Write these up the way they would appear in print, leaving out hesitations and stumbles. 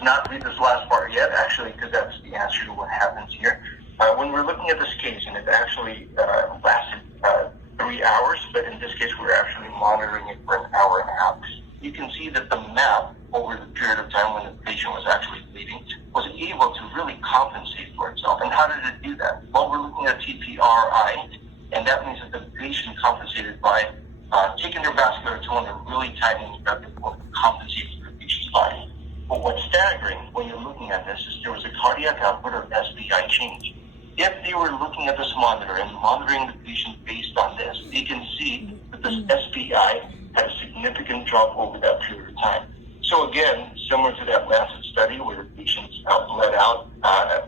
let's not read this last part yet, actually, because that's the answer to what happens here. When we're looking at this case, and it actually lasted 3 hours, but in this case, we're actually monitoring it for an hour and a half. You can see that the map over the period of time when the patient was actually bleeding was able to really compensate for itself. And how did it do that? Well, we're looking at TPRI, and that means that the patient compensated by taking their vascular tone and really tightening up the to compensate for the patient's body. But what's staggering when you're looking at this is there was a cardiac output or SBI change. If they were looking at this monitor and monitoring the patient based on this, they can see that this SBI had a significant drop over that period of time. So again, similar to that Lancet study where the patients bled out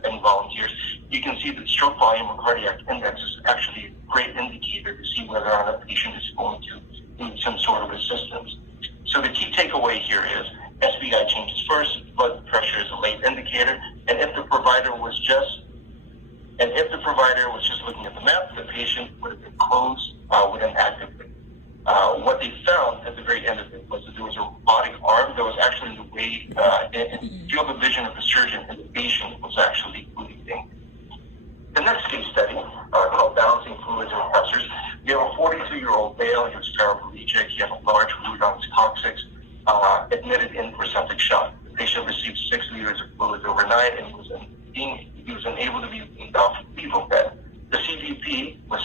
and volunteers, you can see that stroke volume or cardiac index is actually a great indicator to see whether or not a patient is going to need some sort of assistance. So the key takeaway here is SBI changes first, blood pressure is a late indicator, and if the provider was just looking at the map, the patient would have been closed with an active lead. What they found at the very end of it was that there was a robotic arm that was actually in the way, in field of vision of the surgeon, and the patient was actually bleeding. The next case study, called Balancing Fluids and Pressors, we have a 42-year-old male. He was paraplegic. He had a large fluid on his coccyx, admitted in for septic shock. The patient received 6 liters of fluids overnight, and he was unable to be weaned off legal bed. The CVP was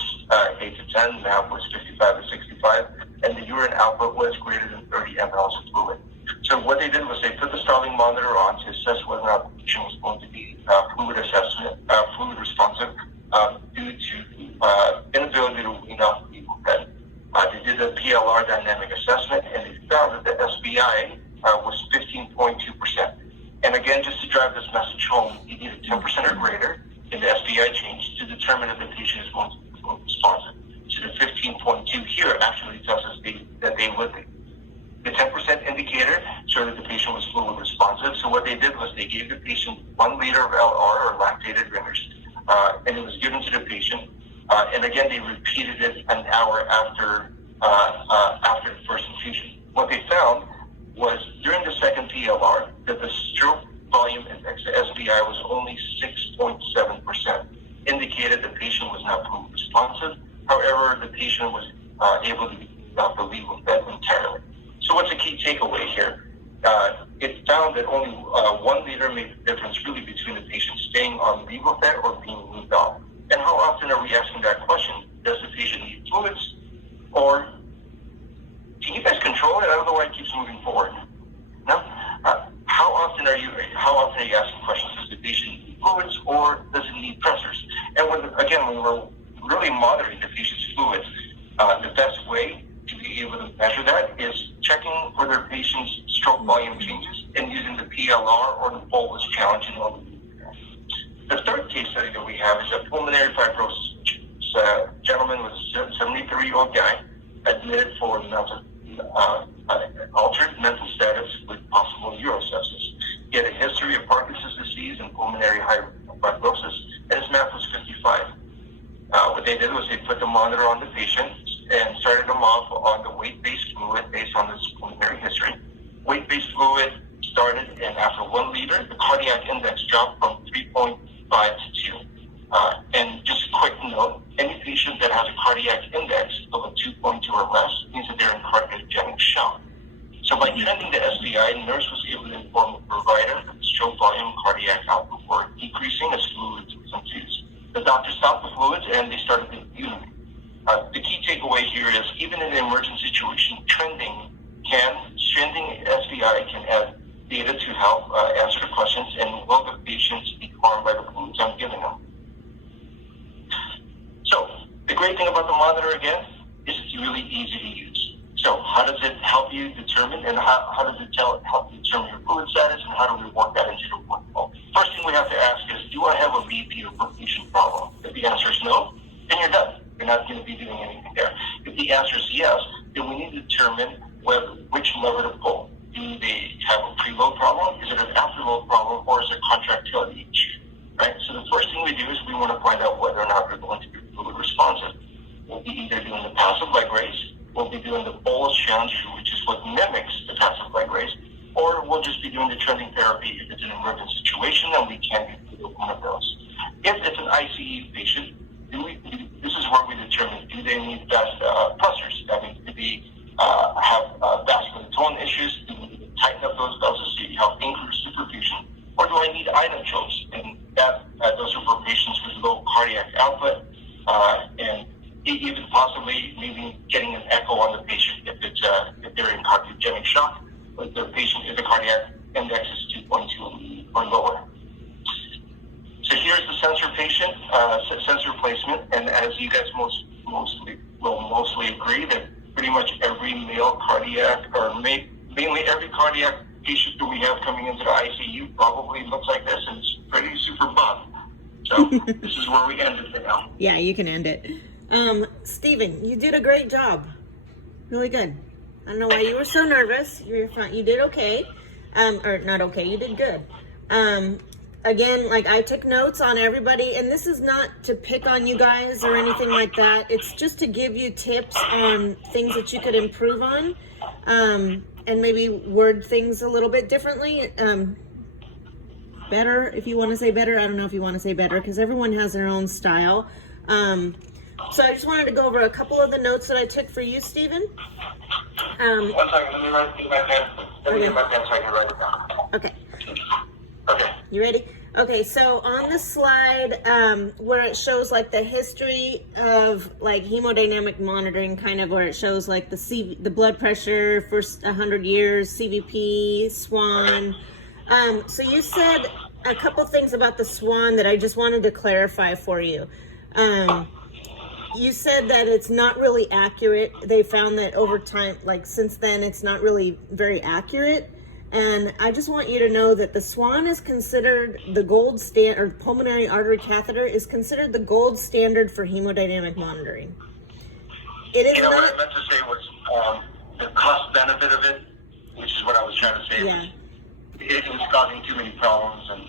8 to 10, MAP was 55 to 65, and the urine output was greater than 30 mLs of fluid. So what they did was they put the Starling monitor on to assess whether or not the patient was going to be fluid responsive due to inability to wean off legal bed. They did a PLR dynamic assessment, and they found that the SBI was 15.2%. And again, just to drive this message home, you need a 10% or greater in the SBI change to determine if the patient is going to be fluid responsive. So the 15.2 here actually tells us that they would be. The 10% indicator showed that the patient was fluid responsive. So what they did was they gave the patient 1 liter of LR or lactated ringers, and it was given to the patient. And again, they repeated it an hour after the first infusion. What they found was during the second PLR that the stroke volume index, the SBI, was only 6.7%, indicated the patient was not fluid responsive. However, the patient was able to be off the legal bed entirely. So what's the key takeaway here? It found that only 1 liter made the difference really between the patient staying on legal bed or being weaned off. And how often are we asking that question? Does the patient need fluids, or can you guys control it? I don't know why it keeps moving forward. No? How often are you asking questions? Does the patient need fluids, or does it need pressors? And when we're really monitoring the patient's fluids, the best way to be able to measure that is checking for their patient's stroke volume changes and using the PLR or the bolus challenge in order to do that. The third case study that we have is a pulmonary fibrosis. A gentleman was a 73-year-old guy admitted for altered mental status with possible urosepsis. He had a history of Parkinson's disease and pulmonary fibrosis, and his MAP was 55. What they did was they put the monitor on the patient and started him off on the weight-based fluid based on his pulmonary history. Weight-based fluid started, and after 1 liter, the cardiac index dropped from 3.5 to 2. And just a quick note, any patient that has a cardiac index of a 2.2 or less means that they're in cardiogenic shock. So by trending the SBI, the nurse was able to inform the provider that the stroke volume and cardiac output were decreasing as fluids was infused. The doctor stopped the fluids and they started the infusion. The key takeaway here is even in an emergent situation, trending SBI can add data to help answer the questions, and will the patients be harmed by the fluids I'm giving them? So the great thing about the monitor, again, is it's really easy to use. So how does it help you determine, and how does it help you determine your fluid status, and how do we work that into the workflow? First thing we have to ask is, do I have a repeat or perfusion problem? If the answer is no, then you're done. You're not going to be doing anything there. If the answer is yes, then we need to determine which lever to pull. Do they have a preload problem? Is it an afterload problem, or is it contractility issue? Right? So the first thing we do is we want to find out whether or not they're going to be fluid responsive. We'll be either doing the passive leg raise, we'll be doing the bolus challenge, which is what mimics the passive leg raise, or we'll just be doing the trending therapy if it's an emergent situation, and we can do one of those. If it's an ICU patient, this is where we determine, do they need pressors? That means, do they have vascular tone issues? Do we need to tighten up those vessels to help increase the perfusion? Or do I need inotropes? And those are for patients with low cardiac output, and even possibly maybe getting an echo on the patient if they're in cardiogenic shock, but the patient is a cardiac index is 2.2 or lower. So here's the sensor patient, sensor placement, and as you guys mostly agree that pretty much every male cardiac, or mainly every cardiac patient that we have coming into the ICU probably looks like this, and it's pretty super buff. So this is where we end it for now. Yeah, you can end it. Stephen, you did a great job. Really good. I don't know why you were so nervous. You're fine. You did okay. Or not okay, you did good. Again, like, I took notes on everybody, and this is not to pick on you guys or anything like that. It's just to give you tips on things that you could improve on, and maybe word things a little bit differently. Better, if you want to say better. I don't know if you want to say better, because everyone has their own style. So I just wanted to go over a couple of the notes that I took for you, Stephen. 1 second, let me get my pen. Let me get my pen so I can write it down. Okay. Okay. You ready? Okay, so on the slide where it shows like the history of like hemodynamic monitoring, kind of where it shows like the blood pressure for 100 years, CVP, SWAN. So you said a couple things about the SWAN that I just wanted to clarify for you. You said that it's not really accurate. They found that over time, like since then, it's not really very accurate. And I just want you to know that the SWAN is considered the gold standard, or pulmonary artery catheter is considered the gold standard for hemodynamic monitoring. It is not. What I meant to say was the cost benefit of it, which is what I was trying to say. Yeah. It was causing too many problems and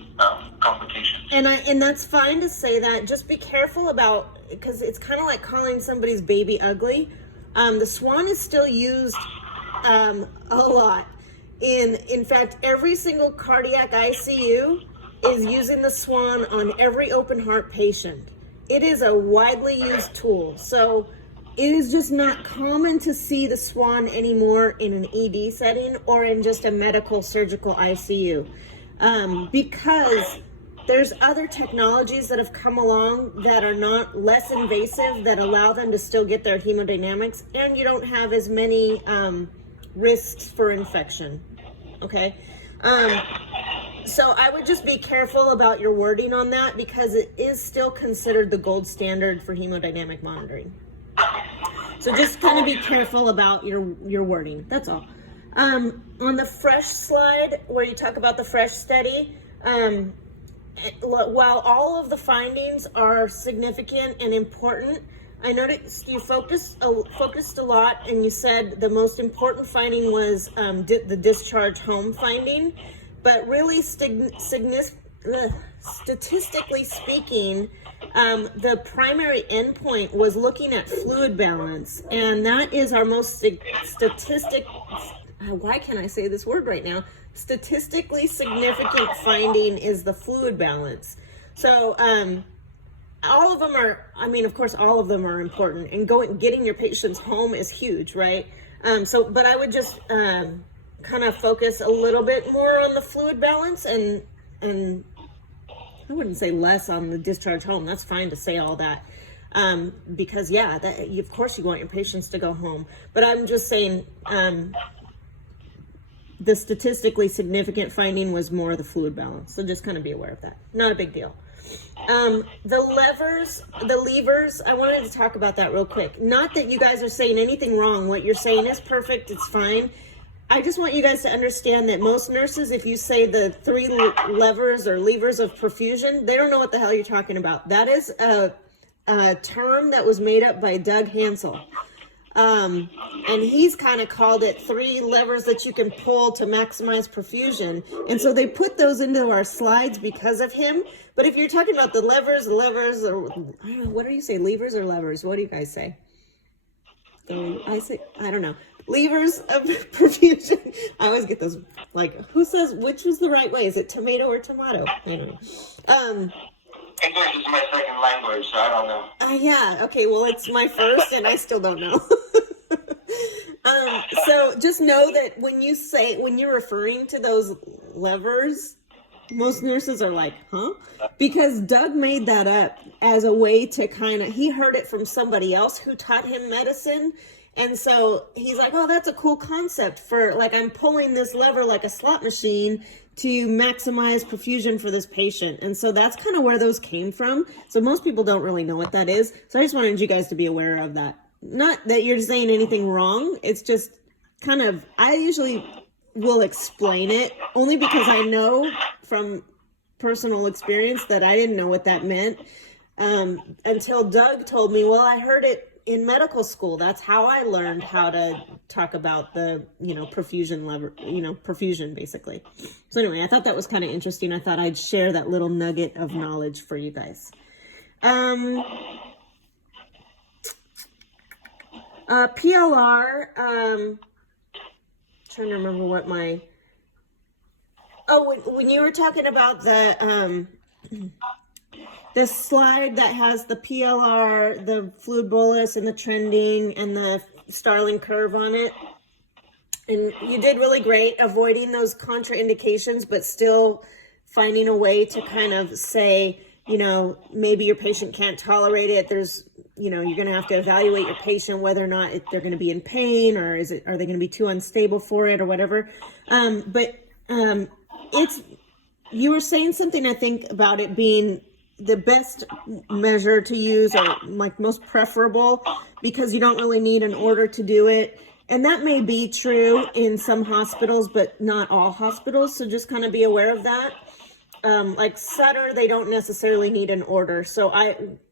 complications. And that's fine to say that. Just be careful about, because it's kind of like calling somebody's baby ugly. The SWAN is still used a lot. In fact, every single cardiac ICU is using the SWAN on every open heart patient. It is a widely used tool. So it is just not common to see the SWAN anymore in an ED setting or in just a medical surgical ICU. Because there's other technologies that have come along that are not less invasive, that allow them to still get their hemodynamics, and you don't have as many risks for infection. Okay. So I would just be careful about your wording on that, because it is still considered the gold standard for hemodynamic monitoring. So just kind of be careful about your wording. That's all. On the FRESH slide, where you talk about the FRESH study, while all of the findings are significant and important, I noticed you focused a lot, and you said the most important finding was the discharge home finding, but really statistically speaking, the primary endpoint was looking at fluid balance, and that is our most why can't I say this word right now? Statistically significant finding is the fluid balance. So, all of them are, I mean, of course, all of them are important, and getting your patients home is huge, right? But I would just kind of focus a little bit more on the fluid balance, and I wouldn't say less on the discharge home. That's fine to say all that, because of course you want your patients to go home. But I'm just saying the statistically significant finding was more the fluid balance. So just kind of be aware of that. Not a big deal. The levers, I wanted to talk about that real quick. Not that you guys are saying anything wrong. What you're saying is perfect. It's fine. I just want you guys to understand that most nurses, if you say the 3 levers or levers of perfusion, they don't know what the hell you're talking about. That is a term that was made up by Doug Hansel. And he's kind of called it 3 levers that you can pull to maximize perfusion. And so they put those into our slides because of him. But if you're talking about the levers, or I don't know, what do you say, levers or levers? What do you guys say? I don't know. levers of perfusion. I always get those, like, who says which was the right way? Is it tomato or tomato? Anyway. English is my second language, so I don't know. Yeah, okay, well, it's my first, and I still don't know. So just know that when you're referring to those levers, most nurses are like, huh? Because Doug made that up as a way to he heard it from somebody else who taught him medicine. And so he's like, oh, that's a cool concept for, like, I'm pulling this lever like a slot machine to maximize perfusion for this patient. And so that's kind of where those came from. So most people don't really know what that is. So I just wanted you guys to be aware of that. Not that you're saying anything wrong. It's just kind of, I usually will explain it only because I know from personal experience that I didn't know what that meant until Doug told me, well, I heard it in medical school. That's how I learned how to talk about the, perfusion lever, perfusion basically. So anyway, I thought that was kind of interesting. I thought I'd share that little nugget of knowledge for you guys. PLR, trying to remember what when you were talking about the slide that has the PLR, the fluid bolus, and the trending, and the Starling curve on it. And you did really great avoiding those contraindications, but still finding a way to kind of say, maybe your patient can't tolerate it. There's, you're going to have to evaluate your patient, whether or not they're going to be in pain, or are they going to be too unstable for it or whatever. You were saying something, I think, about it being the best measure to use, or like most preferable, because you don't really need an order to do it. And that may be true in some hospitals, but not all hospitals. So just kind of be aware of that. Like Sutter, they don't necessarily need an order. So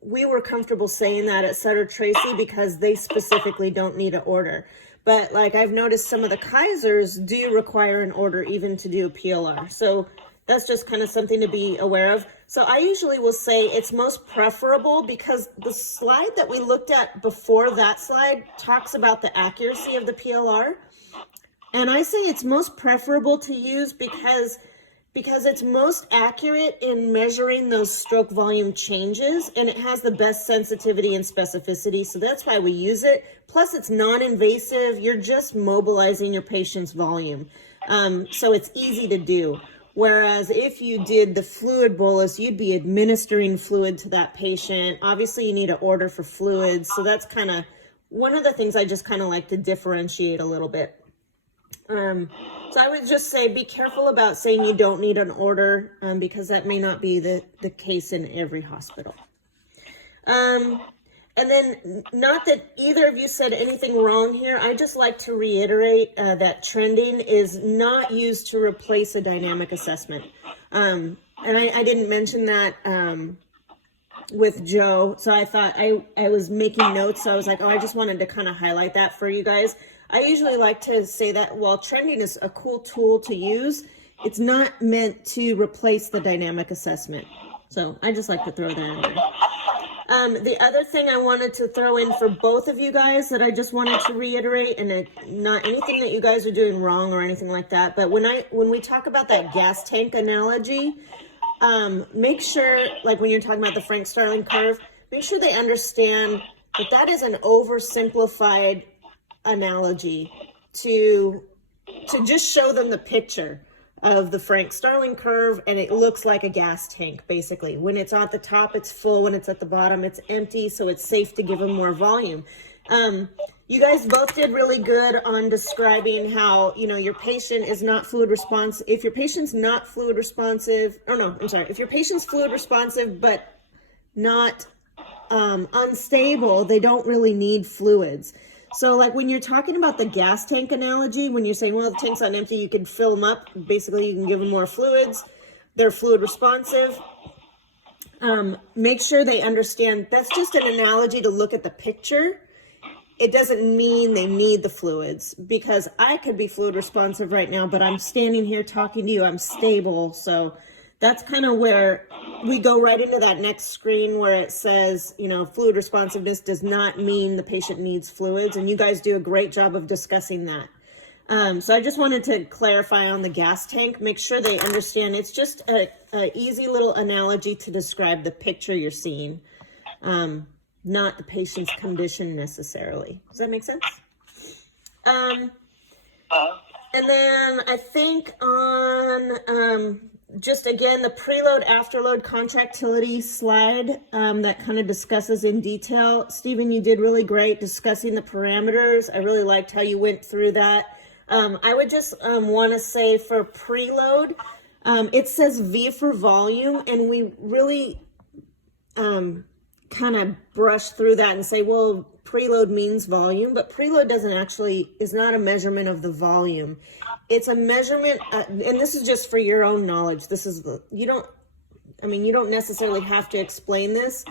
we were comfortable saying that at Sutter Tracy because they specifically don't need an order. But like I've noticed some of the Kaisers do require an order even to do a PLR. So that's just kind of something to be aware of. So I usually will say it's most preferable because the slide that we looked at before that slide talks about the accuracy of the PLR. And I say it's most preferable to use because it's most accurate in measuring those stroke volume changes, and it has the best sensitivity and specificity. So that's why we use it. Plus it's non-invasive. You're just mobilizing your patient's volume. So it's easy to do. Whereas if you did the fluid bolus, you'd be administering fluid to that patient. Obviously, you need an order for fluids. So that's kind of one of the things I just kind of like to differentiate a little bit. So I would just say be careful about saying you don't need an order because that may not be the case in every hospital. And then, not that either of you said anything wrong here, I just like to reiterate that trending is not used to replace a dynamic assessment. And I didn't mention that with Joe, so I thought I was making notes, so I was like, I just wanted to kind of highlight that for you guys. I usually like to say that while trending is a cool tool to use, it's not meant to replace the dynamic assessment. So I just like to throw that in there. The other thing I wanted to throw in for both of you guys that I just wanted to reiterate, and not anything that you guys are doing wrong or anything like that, but when we talk about that gas tank analogy, make sure, like when you're talking about the Frank Starling curve, make sure they understand that is an oversimplified analogy to just show them the picture of the Frank Starling curve, and it looks like a gas tank basically. When it's at the top, it's full. When it's at the bottom, it's empty, so it's safe to give them more volume. You guys both did really good on describing how, your patient is not fluid responsive. If your patient's not fluid responsive, if your patient's fluid responsive but not unstable, they don't really need fluids. So like when you're talking about the gas tank analogy, when you're saying, well, the tank's not empty, you can fill them up. Basically, you can give them more fluids. They're fluid responsive. Make sure they understand that's just an analogy to look at the picture. It doesn't mean they need the fluids, because I could be fluid responsive right now, but I'm standing here talking to you. I'm stable. So that's kind of where we go right into that next screen where it says, you know, fluid responsiveness does not mean the patient needs fluids. And you guys do a great job of discussing that. So I just wanted to clarify on the gas tank, make sure they understand it's just a easy little analogy to describe the picture you're seeing, not the patient's condition necessarily. Does that make sense? And then I think on just again, the preload afterload contractility slide that kind of discusses in detail. Stephen, you did really great discussing the parameters. I really liked how you went through that. I would just want to say for preload, it says V for volume, and we really kind of brush through that and say, well, preload means volume, but preload is not a measurement of the volume. It's a measurement, and this is just for your own knowledge. You don't necessarily have to explain this.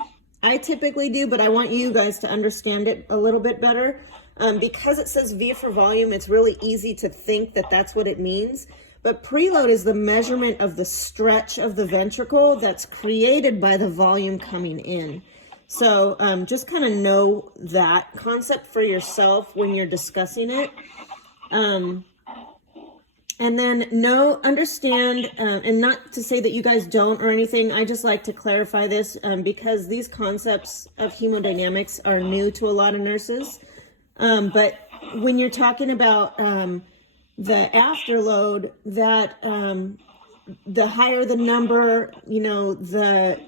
I typically do, but I want you guys to understand it a little bit better. Because it says V for volume, it's really easy to think that that's what it means. But preload is the measurement of the stretch of the ventricle that's created by the volume coming in. So just kind of know that concept for yourself when you're discussing it. And then understand, and not to say that you guys don't or anything, I just like to clarify this because these concepts of hemodynamics are new to a lot of nurses. But when you're talking about the afterload, that the higher the number, the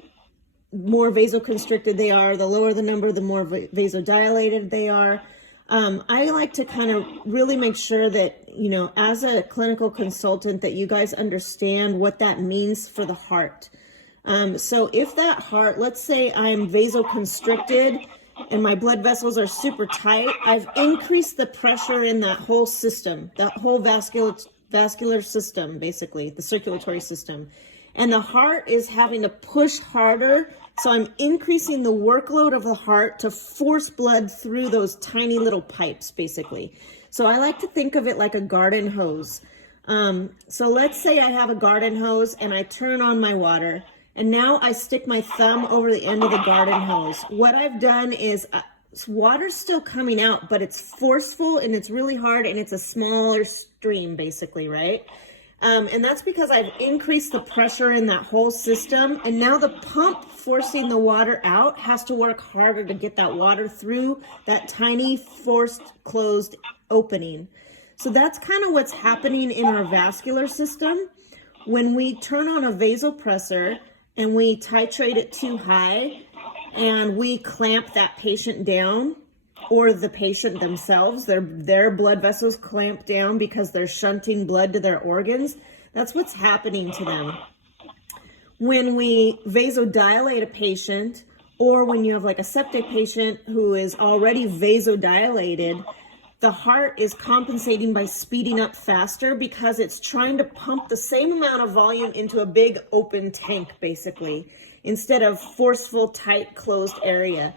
more vasoconstricted they are, the lower the number, the more vasodilated they are. I like to kind of really make sure that, as a clinical consultant, that you guys understand what that means for the heart. So if that heart, let's say I'm vasoconstricted and my blood vessels are super tight, I've increased the pressure in that whole system, that whole vascular system, basically, the circulatory system. And the heart is having to push harder. So I'm increasing the workload of the heart to force blood through those tiny little pipes, basically. So I like to think of it like a garden hose. So let's say I have a garden hose and I turn on my water, and now I stick my thumb over the end of the garden hose. What I've done is water's still coming out, but it's forceful and it's really hard and it's a smaller stream, basically, right? And that's because I've increased the pressure in that whole system, and now the pump forcing the water out has to work harder to get that water through that tiny forced closed opening. So that's kind of what's happening in our vascular system. When we turn on a vasopressor and we titrate it too high and we clamp that patient down, or the patient themselves, their blood vessels clamp down because they're shunting blood to their organs, that's what's happening to them. When we vasodilate a patient, or when you have like a septic patient who is already vasodilated, the heart is compensating by speeding up faster because it's trying to pump the same amount of volume into a big open tank, basically, instead of forceful, tight, closed area.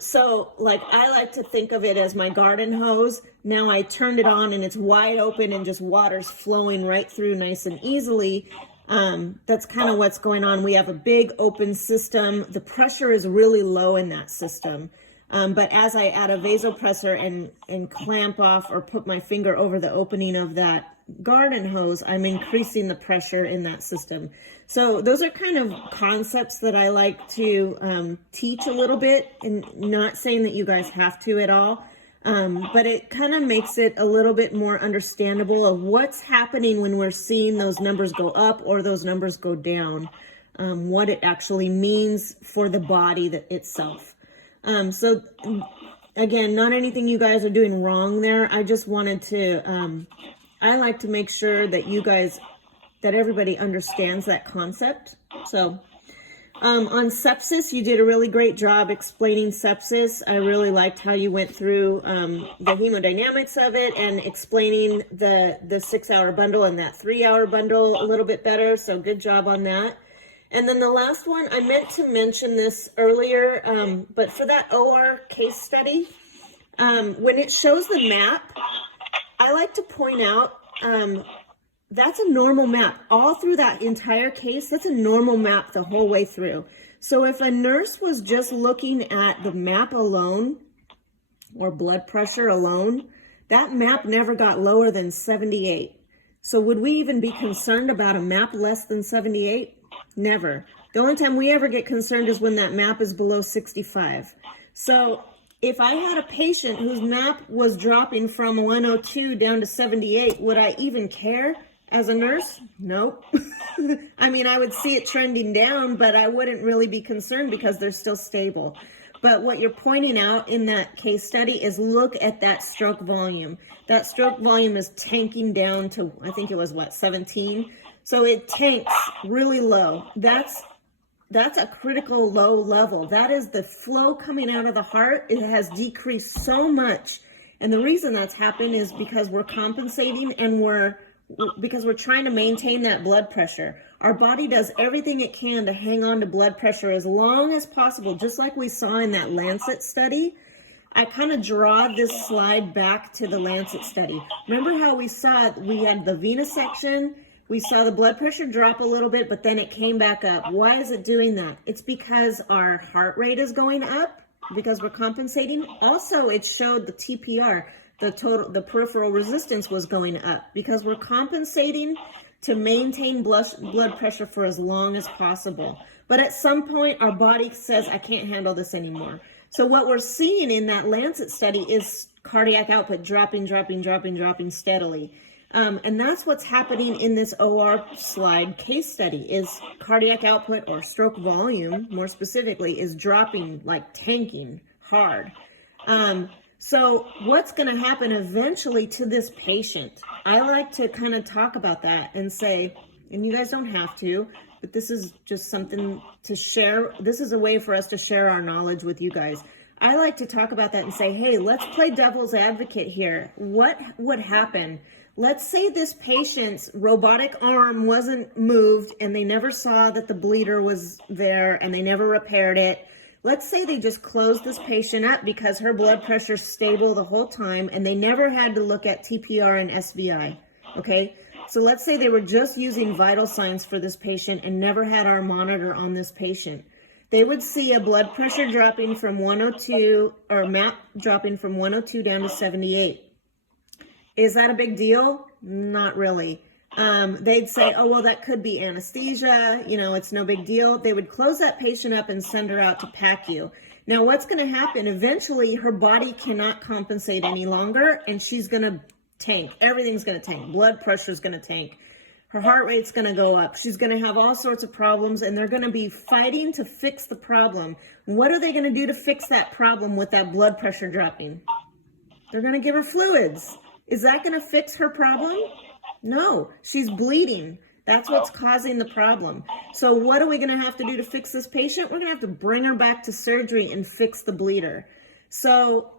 So like I like to think of it as my garden hose. Now I turned it on and it's wide open and just water's flowing right through nice and easily. That's kind of what's going on. We have a big open system. The pressure is really low in that system. But as I add a vasopressor and clamp off or put my finger over the opening of that garden hose, I'm increasing the pressure in that system. So those are kind of concepts that I like to teach a little bit, and not saying that you guys have to at all, but it kind of makes it a little bit more understandable of what's happening when we're seeing those numbers go up or those numbers go down, what it actually means for the body itself. So again, not anything you guys are doing wrong there. I just wanted to, I like to make sure that that everybody understands that concept. So on sepsis, you did a really great job explaining sepsis. I really liked how you went through the hemodynamics of it and explaining the 6-hour bundle and that 3-hour bundle a little bit better. So good job on that. And then the last one, I meant to mention this earlier, but for that OR case study, when it shows the map, I like to point out that's a normal map. All through that entire case, that's a normal map the whole way through. So if a nurse was just looking at the map alone or blood pressure alone, that map never got lower than 78. So would we even be concerned about a map less than 78? Never. The only time we ever get concerned is when that map is below 65. So if I had a patient whose map was dropping from 102 down to 78, would I even care as a nurse? Nope. I mean, I would see it trending down, but I wouldn't really be concerned because they're still stable. But what you're pointing out in that case study is look at that stroke volume. That stroke volume is tanking down to, I think it was 17? So it tanks really low. That's a critical low level. That is the flow coming out of the heart. It has decreased so much. And the reason that's happened is because we're compensating and because we're trying to maintain that blood pressure. Our body does everything it can to hang on to blood pressure as long as possible, just like we saw in that Lancet study. I kind of draw this slide back to the Lancet study. Remember how we had the venous section, we saw the blood pressure drop a little bit, but then it came back up. Why is it doing that? It's because our heart rate is going up, because we're compensating. Also, it showed the TPR, the peripheral resistance was going up because we're compensating to maintain blood pressure for as long as possible. But at some point, our body says, I can't handle this anymore. So what we're seeing in that Lancet study is cardiac output dropping steadily. And that's what's happening in this OR slide case study is cardiac output, or stroke volume more specifically, is dropping, like tanking hard. So what's going to happen eventually to this patient? I like to kind of talk about that and say, and you guys don't have to, but this is just something to share. This is a way for us to share our knowledge with you guys. I like to talk about that and say, hey, let's play devil's advocate here. What would happen? Let's say this patient's robotic arm wasn't moved and they never saw that the bleeder was there and they never repaired it. Let's say they just closed this patient up because her blood pressure's stable the whole time and they never had to look at TPR and SVI, okay? So let's say they were just using vital signs for this patient and never had our monitor on this patient. They would see a blood pressure dropping from 102, or MAP dropping from 102 down to 78. Is that a big deal? Not really. They'd say, oh, well, that could be anesthesia. You know, it's no big deal. They would close that patient up and send her out to PACU. Now, what's going to happen? Eventually, her body cannot compensate any longer, and she's going to tank. Everything's going to tank. Blood pressure is going to tank. Her heart rate's going to go up. She's going to have all sorts of problems, and they're going to be fighting to fix the problem. What are they going to do to fix that problem with that blood pressure dropping? They're going to give her fluids. Is that going to fix her problem? No, she's bleeding. That's what's causing the problem. So what are we going to have to do to fix this patient? We're going to have to bring her back to surgery and fix the bleeder. So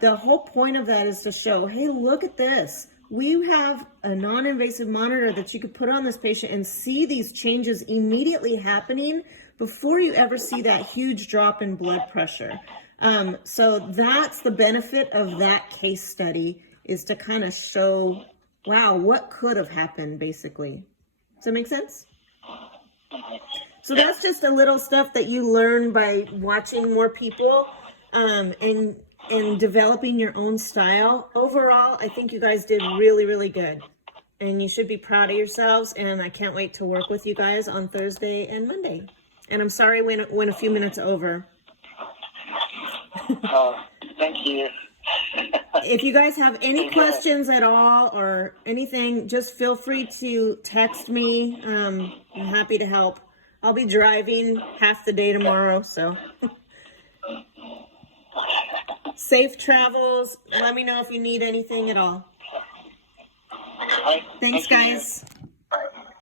the whole point of that is to show, hey, look at this. We have a non-invasive monitor that you could put on this patient and see these changes immediately happening before you ever see that huge drop in blood pressure. So that's the benefit of that case study, is to kind of show, wow, what could have happened, basically. Does that make sense? So that's just a little stuff that you learn by watching more people and developing your own style. Overall, I think you guys did really, really good. And you should be proud of yourselves. And I can't wait to work with you guys on Thursday and Monday. And I'm sorry we went a few minutes over. Oh, thank you. If you guys have any questions at all or anything, just feel free to text me. I'm happy to help. I'll be driving half the day tomorrow, so. Safe travels. Let me know if you need anything at all. Right. Thanks, guys.